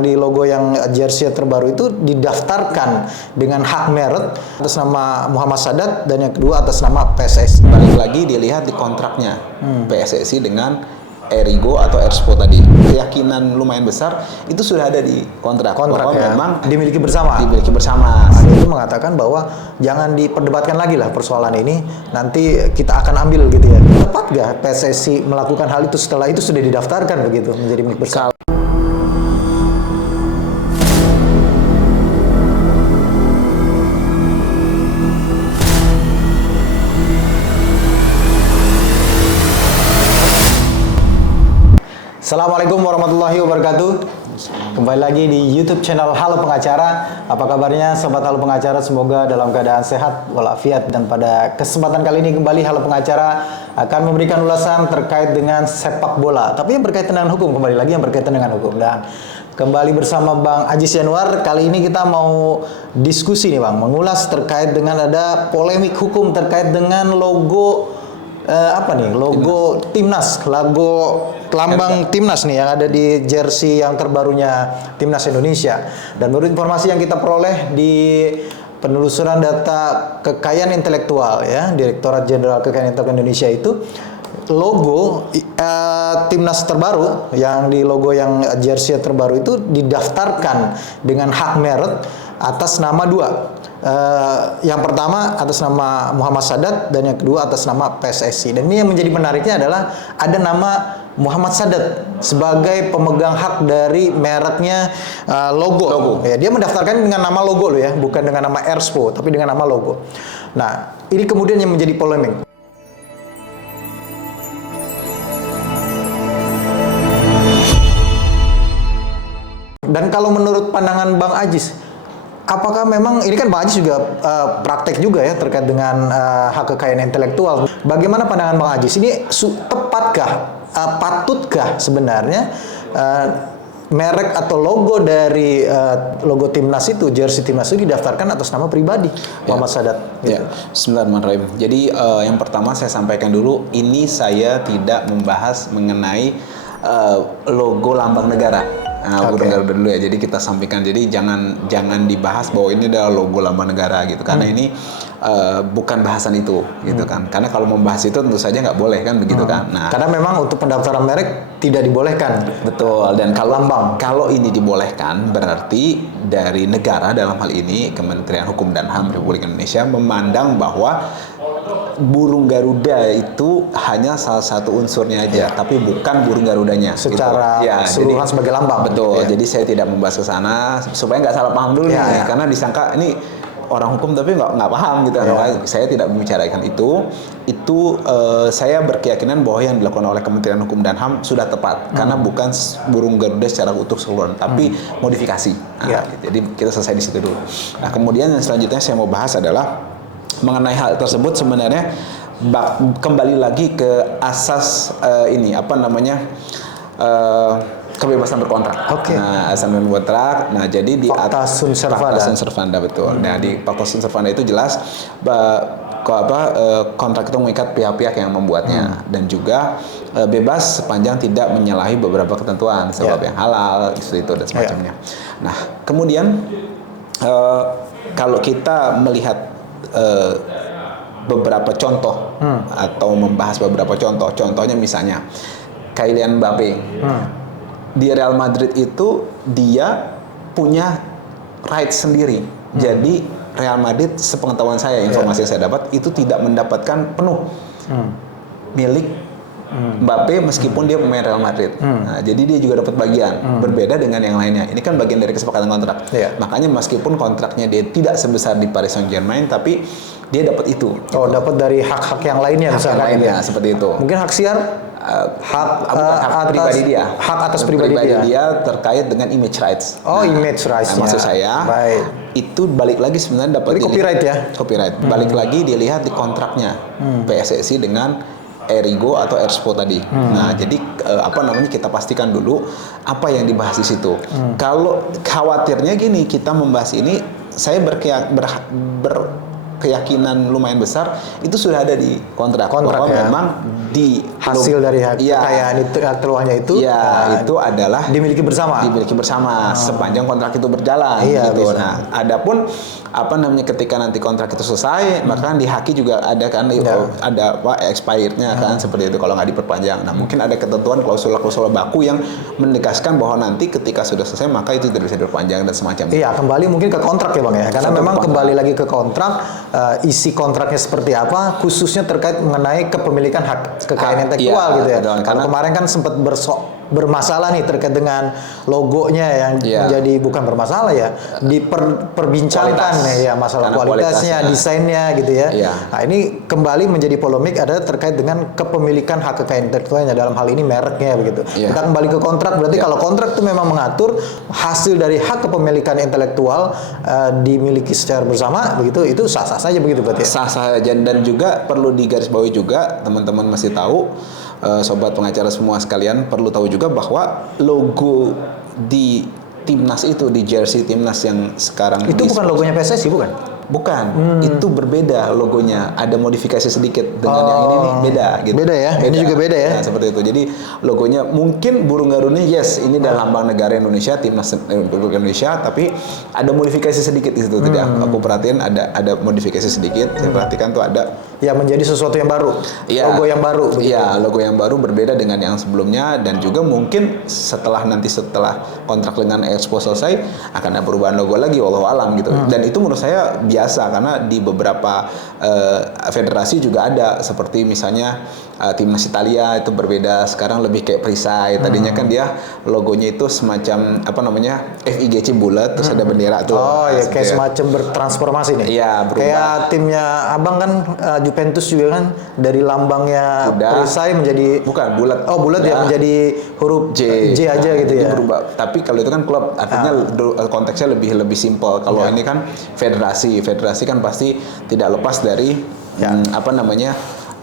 di logo yang jersey terbaru itu didaftarkan dengan hak merek atas nama Muhammad Sadat dan yang kedua atas nama PSSI. Balik lagi dilihat di kontraknya PSSI dengan Erigo atau Erspo tadi. Keyakinan lumayan besar itu sudah ada di kontrak bahwa ya, memang dimiliki bersama. Nah, itu mengatakan bahwa jangan diperdebatkan lagi lah persoalan ini, nanti kita akan ambil gitu ya. Tepat gak PSSI melakukan hal itu setelah itu sudah didaftarkan begitu menjadi milik bersama? Assalamualaikum warahmatullahi wabarakatuh. Kembali lagi di YouTube channel Halo Pengacara. Apa kabarnya sobat Halo Pengacara? Semoga dalam keadaan sehat walafiat. Dan pada kesempatan kali ini kembali Halo Pengacara akan memberikan ulasan terkait dengan sepak bola, tapi yang berkaitan dengan hukum. Kembali lagi yang berkaitan dengan hukum. Dan kembali bersama Bang Ajis Yanuar. Kali ini kita mau diskusi nih Bang, mengulas terkait dengan ada polemik hukum terkait dengan logo logo Timnas, logo lambang Timnas nih yang ada di jersey yang terbarunya Timnas Indonesia. Dan menurut informasi yang kita peroleh di penelusuran data kekayaan intelektual ya, Direktorat Jenderal Kekayaan Intelektual Indonesia itu logo Timnas terbaru yang di logo yang jersey terbaru itu didaftarkan dengan hak merek atas nama dua. Yang pertama atas nama Muhammad Sadat dan yang kedua atas nama PSSI. Dan ini yang menjadi menariknya adalah ada nama Muhammad Sadat sebagai pemegang hak dari mereknya logo. Ya, dia mendaftarkan dengan nama logo loh ya, bukan dengan nama Erspo, tapi dengan nama logo. Nah, ini kemudian yang menjadi polemik. Dan kalau menurut pandangan Bang Ajis, apakah memang ini kan Bang Ajis juga praktek juga ya terkait dengan hak kekayaan intelektual. Bagaimana pandangan Bang Ajis? Ini tepatkah, patutkah sebenarnya merek atau logo dari logo Timnas itu, jersey Timnas itu didaftarkan atas nama pribadi Muhammad Sadat? Gitu. Ya, Bismillahirrahmanirrahim. Jadi yang pertama saya sampaikan dulu, ini saya tidak membahas mengenai logo lambang negara. Nah, dulu ya. Jadi kita sampaikan. Jadi jangan dibahas bahwa ini adalah logo lambang negara gitu. Karena ini bukan bahasan itu gitu kan. Karena kalau membahas itu tentu saja nggak boleh kan begitu kan. Nah, karena memang untuk pendaftaran merek tidak dibolehkan. Betul. Dan kalau ini dibolehkan berarti dari negara dalam hal ini Kementerian Hukum dan HAM Republik Indonesia memandang bahwa burung Garuda itu hanya salah satu unsurnya aja, tapi bukan burung Garudanya. Secara gitu. keseluruhan sebagai lambang. Betul. Jadi saya tidak membahas ke sana supaya nggak salah paham dulu nih, karena disangka ini orang hukum tapi nggak paham gitu. Saya tidak membicarakan itu. Saya berkeyakinan bahwa yang dilakukan oleh Kementerian Hukum dan HAM sudah tepat, karena bukan burung Garuda secara utuh keseluruhan, tapi modifikasi. Nah, jadi kita selesai di situ dulu. Nah, kemudian yang selanjutnya saya mau bahas adalah mengenai hal tersebut. Sebenarnya kembali lagi ke asas kebebasan berkontrak. Nah, asas berkontrak. Nah, jadi di Fakta Sunt Servanda betul. Nah, di Fakta Sunt Servanda itu jelas kontrak itu mengikat pihak-pihak yang membuatnya dan juga bebas sepanjang tidak menyalahi beberapa ketentuan sebab yang halal itu dan semacamnya. Nah, kemudian kalau kita melihat beberapa contoh atau membahas beberapa contohnya misalnya Kylian Mbappe di Real Madrid itu dia punya rights sendiri. Jadi Real Madrid, sepengetahuan saya, informasi yang saya dapat itu tidak mendapatkan penuh milik Mbappe meskipun dia pemain Real Madrid. Nah, jadi dia juga dapat bagian berbeda dengan yang lainnya. Ini kan bagian dari kesepakatan kontrak. Makanya meskipun kontraknya dia tidak sebesar di Paris Saint-Germain, tapi dia dapat itu. Oh, dapat dari hak-hak yang lainnya, misalkan lainnya seperti itu. Mungkin hak siar, hak pribadi dia. Hak atas pribadi dia terkait dengan image rights. Oh, image rights. Maksud saya, itu balik lagi sebenarnya dapat copyright ya. Copyright. Balik lagi dilihat di kontraknya PSSI dengan Erigo atau Erspo tadi. Nah, jadi kita pastikan dulu apa yang dibahas di situ. Kalau khawatirnya gini, kita membahas ini, saya berkeyakinan lumayan besar itu sudah ada di kontrak bahwa memang di hasil dari kekayaan intelektualnya itu itu adalah dimiliki bersama sepanjang kontrak itu berjalan gitu. Bisa. Nah, adapun ketika nanti kontrak itu selesai, maka kan di haki juga ada kan ada expirednya kan seperti itu kalau nggak diperpanjang. Nah, mungkin ada ketentuan klausul baku yang menegaskan bahwa nanti ketika sudah selesai maka itu tidak bisa diperpanjang dan semacam itu. Iya, kembali mungkin ke kontrak ya Bang ya. Karena memang kembali lagi ke kontrak, isi kontraknya seperti apa, khususnya terkait mengenai kepemilikan hak kekayaan intelektual gitu ya. Karena kemarin kan sempat bermasalah nih terkait dengan logonya yang menjadi bukan bermasalah ya, diperbincangkan ya masalah kualitasnya, desainnya gitu ya. Nah, ini kembali menjadi polemik ada terkait dengan kepemilikan hak kekayaan intelektualnya dalam hal ini mereknya begitu. Kita kembali ke kontrak, berarti kalau kontrak itu memang mengatur hasil dari hak kepemilikan intelektual dimiliki secara bersama begitu, itu sah-sah saja begitu berarti. Sah-sah saja, dan juga perlu digarisbawahi juga teman-teman masih tahu, sobat pengacara semua sekalian perlu tahu juga bahwa logo di timnas itu, di jersey timnas yang sekarang itu bukan logonya PSSI bukan? Bukan, itu berbeda logonya, ada modifikasi sedikit dengan yang ini nih, beda gitu. Beda ya, ini juga beda ya. Nah, seperti itu. Jadi logonya mungkin burung garunya ini adalah lambang negara Indonesia, timnas Indonesia, tapi ada modifikasi sedikit di situ. Tadi aku perhatiin ada modifikasi sedikit. Saya perhatikan tuh ada ya, menjadi sesuatu yang baru. Logo yang baru. Iya, logo yang baru berbeda dengan yang sebelumnya, dan juga mungkin setelah kontrak dengan Expo selesai akan ada perubahan logo lagi, wallahu alam gitu. Dan itu menurut saya biasa karena di beberapa federasi juga ada, seperti misalnya timnas Italia itu berbeda, sekarang lebih kayak perisai. Tadinya kan dia logonya itu semacam FIGC bulat, terus ada bendera tuh. Kayak semacam bertransformasi nih. Iya, berubah. Kayak timnya Abang kan Juventus juga kan dari lambangnya perisai menjadi bulat. Oh, bulat ya, menjadi huruf J aja gitu ya. Berubah. Tapi kalau itu kan klub, artinya konteksnya lebih simpel. Kalau ini kan federasi kan pasti tidak lepas dari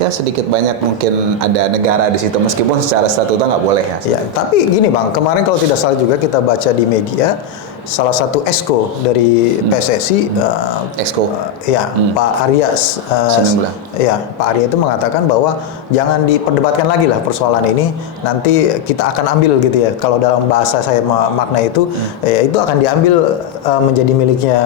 ya sedikit banyak mungkin ada negara di situ, meskipun secara statuta nggak boleh ya. Tapi gini Bang, kemarin kalau tidak salah juga kita baca di media, salah satu esko dari PSSI, Pak Arya, Pak Arya itu mengatakan bahwa jangan diperdebatkan lagi lah persoalan ini, nanti kita akan ambil gitu ya. Kalau dalam bahasa saya makna itu, ya itu akan diambil menjadi miliknya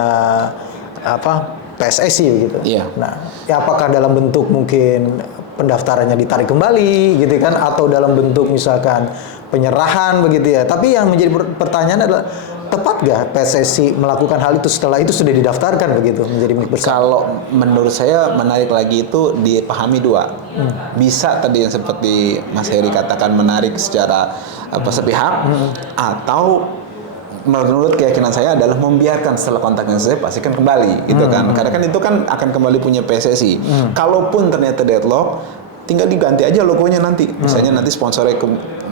PSSI begitu. Nah, apakah dalam bentuk mungkin pendaftarannya ditarik kembali gitu kan, atau dalam bentuk misalkan penyerahan begitu ya. Tapi yang menjadi pertanyaan adalah, tepat gak PSSI melakukan hal itu setelah itu sudah didaftarkan begitu menjadi milik bersama? Kalau menurut saya menarik lagi itu dipahami dua. Bisa tadi yang seperti Mas Heri katakan, menarik secara sepihak, atau menurut keyakinan saya adalah membiarkan setelah kontraknya selesai pastikan kembali gitu kan. Karena kan itu kan akan kembali punya PSSI. Kalaupun ternyata deadlock, tinggal diganti aja logonya nanti. Misalnya nanti sponsornya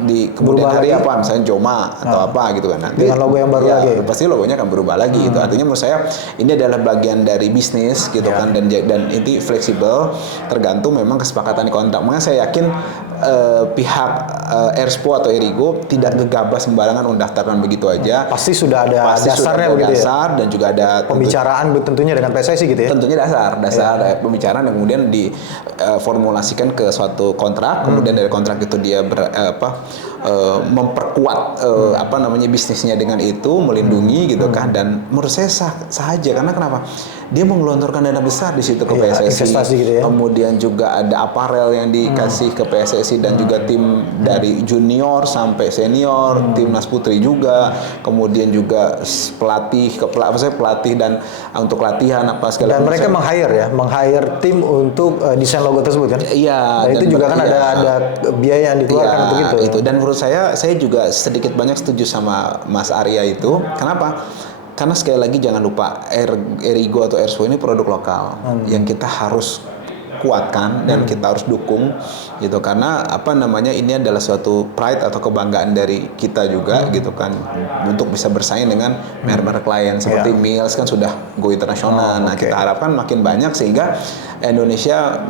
di kemudian hari misalnya Joma atau apa gitu kan. Nanti dengan logo yang baru lagi. Pasti logonya akan berubah lagi gitu. Artinya menurut saya ini adalah bagian dari bisnis gitu kan, dan ini fleksibel tergantung memang kesepakatan di kontrak. Makanya saya yakin pihak Erspo atau Erigo tidak gegabah sembarangan mendaftarkan begitu aja. Pasti sudah ada dasarnya begitu ya. Dan juga ada pembicaraan tentunya dengan PSSI gitu ya. Tentunya dasar pembicaraan yang kemudian diformulasikan ke suatu kontrak, kemudian dari kontrak itu dia memperkuat bisnisnya dengan itu, melindungi gitu kan. Dan menurut saya sah aja, karena kenapa? Dia menggelontorkan dana besar di situ ke PSSI. Investasi gitu ya. Kemudian juga ada aparel yang dikasih ke PSSI, dan juga tim dari junior sampai senior, timnas putri juga, kemudian juga pelatih dan untuk latihan segala. Dan mereka meng-hire tim untuk desain logo tersebut kan? Iya. Dan itu juga kan ada biaya yang dikeluarkan untuk itu. Dan menurut saya juga sedikit banyak setuju sama Mas Arya itu. Kenapa? Karena sekali lagi jangan lupa, Erigo atau Erspo ini produk lokal yang kita harus kuatkan dan kita harus dukung gitu, karena ini adalah suatu pride atau kebanggaan dari kita juga gitu kan, untuk bisa bersaing dengan merek-merek lain seperti Mills kan sudah go internasional. Nah, kita harapkan makin banyak sehingga Indonesia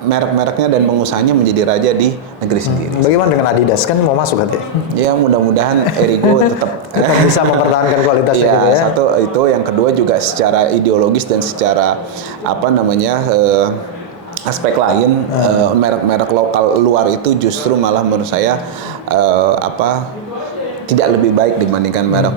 merek-mereknya dan pengusahanya menjadi raja di negeri sendiri. Bagaimana dengan Adidas, kan mau masuk katanya? Ya, mudah-mudahan Erigo tetap bisa mempertahankan kualitasnya gitu ya. Satu itu, yang kedua juga secara ideologis dan secara aspek lain merek-merek lokal luar itu justru malah menurut saya tidak lebih baik dibandingkan merek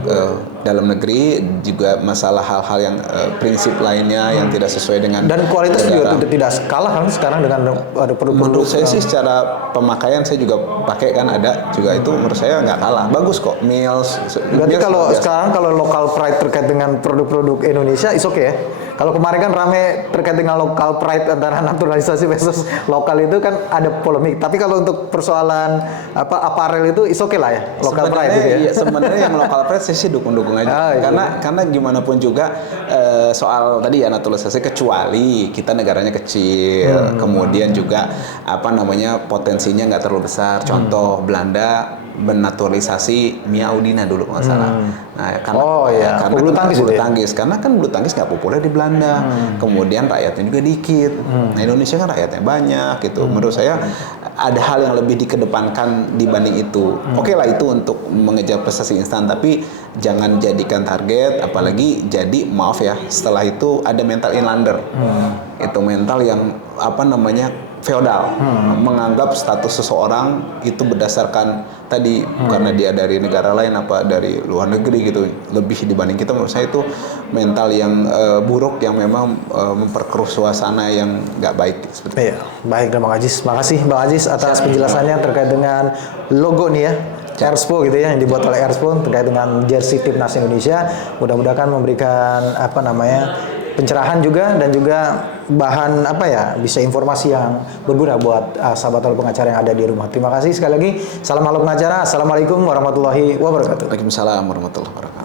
dalam negeri. Juga masalah hal-hal yang prinsip lainnya yang tidak sesuai dengan dan kualitas juga tidak kalah kan sekarang dengan ada produk-produk. Menurut saya sih secara pemakaian saya juga pakai kan ada juga itu menurut saya nggak kalah, bagus kok Mills. Berarti kalau sekarang kalau local pride terkait dengan produk-produk Indonesia is okay ya. Kalau kemarin kan rame terkait dengan local pride antara naturalisasi versus lokal itu kan ada polemik. Tapi kalau untuk persoalan aparel itu is okay lah ya, local pride gitu ya. Iya, sebenarnya yang local pride saya sih dukung-dukung aja. Karena gimana pun juga soal tadi ya naturalisasi, kecuali kita negaranya kecil, kemudian juga potensinya nggak terlalu besar. Contoh Belanda menaturalisasi Mia Udina dulu nggak salah. Nah, karena bulu tangkis, karena kan bulu tangkis nggak populer di Belanda. Kemudian rakyatnya juga dikit. Nah, Indonesia kan rakyatnya banyak gitu. Menurut saya ada hal yang lebih dikedepankan dibanding itu. Oke lah itu untuk mengejar prestasi instan, tapi jangan jadikan target, apalagi jadi maaf ya setelah itu ada mental inlander. Itu mental yang feodal, menganggap status seseorang itu berdasarkan tadi karena dia dari negara lain dari luar negeri gitu lebih dibanding kita. Menurut saya itu mental yang buruk yang memang memperkeruh suasana yang nggak baik seperti itu. Baik, Bang Ajis. Makasih Bang Ajis atas penjelasannya terkait dengan logo nih ya. Airspo gitu ya, yang dibuat oleh Airspo terkait dengan jersey timnas Indonesia. Mudah-mudahan memberikan pencerahan juga dan juga bahan bisa informasi yang berguna buat sahabat halo pengacara yang ada di rumah. Terima kasih sekali lagi. Salam halo pengacara. Assalamualaikum warahmatullahi wabarakatuh. Waalaikumsalam warahmatullahi wabarakatuh.